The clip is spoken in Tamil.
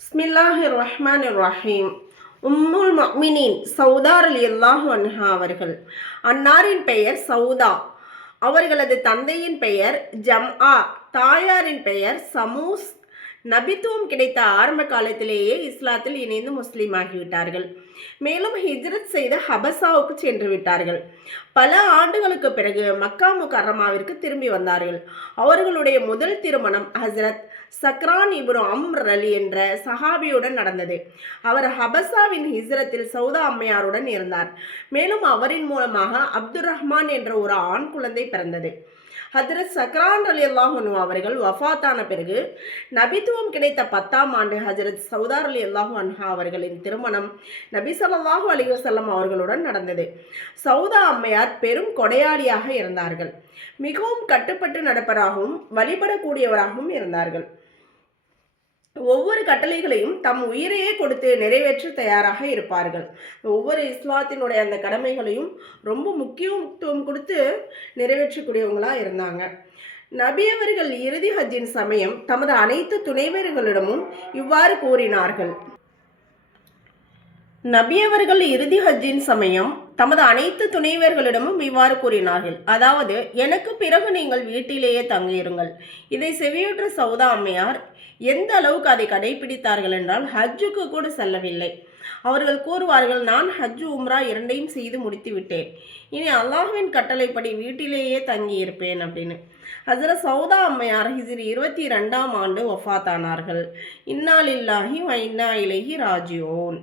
பிஸ்மில்லாஹிர் ரஹ்மானிர் ரஹீம். உம்முல் முஃமினீன் சௌதா ரலியல்லாஹு அன்ஹா அவர்கள். அன்னாரின் பெயர் சௌதா. அவர்களது தந்தையின் பெயர் ஜம்ஆ. தாயாரின் பெயர் சமூஸ். நபித்துவம் கிடைத்த ஆரம்ப காலத்திலேயே இஸ்லாத்தில் இணைந்து முஸ்லீம் ஆகிவிட்டார்கள். மேலும் ஹிஜ்ரத் செய்து ஹபசாவுக்கு சென்று விட்டார்கள். பல ஆண்டுகளுக்கு பிறகு மக்கா முகர்ரமாவிற்கு திரும்பி வந்தார்கள். அவர்களுடைய முதல் திருமணம் ஹசரத் சக்ரான் இப்னு அம்ர் அலி என்ற சஹாபியுடன் நடந்தது. அவர் ஹபசாவின் ஹிஜ்ரத்தில் சௌதா அம்மையாருடன் இருந்தார். மேலும் அவரின் மூலமாக அப்துர் ரஹ்மான் என்ற ஒரு ஆண் குழந்தை பிறந்தது. ஹஜ்ரத் சக்ரான் ரலியல்லாஹு அன்ஹு அவர்கள் வஃபாத்தான பிறகு நபித்துவம் கிடைத்த 10ஆம் ஆண்டு ஹஜ்ரத் சௌதா ரலியல்லாஹு அன்ஹா அவர்களின் திருமணம் நபி ஸல்லல்லாஹு அலைஹி வஸல்லம் அவர்களுடன் நடந்தது. சௌதா அம்மையார் பெரும் கொடையாளியாக இருந்தார்கள். மிகவும் கட்டுப்பட்டு நடப்பவராகவும் வழிபடக்கூடியவராகவும் இருந்தார்கள். ஒவ்வொரு கட்டளைகளையும் தம் உயிரையே கொடுத்து நிறைவேற்ற தயாராக இருப்பார்கள். ஒவ்வொரு இஸ்லாத்தினுடைய அந்த கடமைகளையும் ரொம்ப முக்கியத்துவம் கொடுத்து நிறைவேற்றக்கூடியவங்களாக இருந்தாங்க. நபியவர்கள் இறுதி ஹஜ்ஜின் சமயம் தமது அனைத்து துணைவர்களிடமும் இவ்வாறு கூறினார்கள். நபியவர்கள் இறுதி ஹஜ்ஜின் சமயம் தமது அனைத்து துணைவர்களிடமும் இவ்வாறு கூறினார்கள். அதாவது, எனக்கு பிறகு நீங்கள் வீட்டிலேயே தங்கியிருங்கள். இதை செவியுற்ற சௌதா அம்மையார் எந்த அளவுக்கு அதை கடைபிடித்தார்கள் என்றால் ஹஜ்ஜுக்கு கூட செல்லவில்லை. அவர்கள் கூறுவார்கள், நான் ஹஜ் உம்ரா இரண்டையும் செய்து முடித்து விட்டேன். இனி அல்லாஹ்வின் கட்டளைப்படி வீட்டிலேயே தங்கியிருப்பேன் அப்படின்னு. ஹஜ்ரத் சௌதா அம்மையார் ஹிஜ்ரி 22ஆம் ஆண்டு வஃபாத்தானார்கள். இன்னா லில்லாஹி வ இன்னா இலைஹி ராஜிஊன்.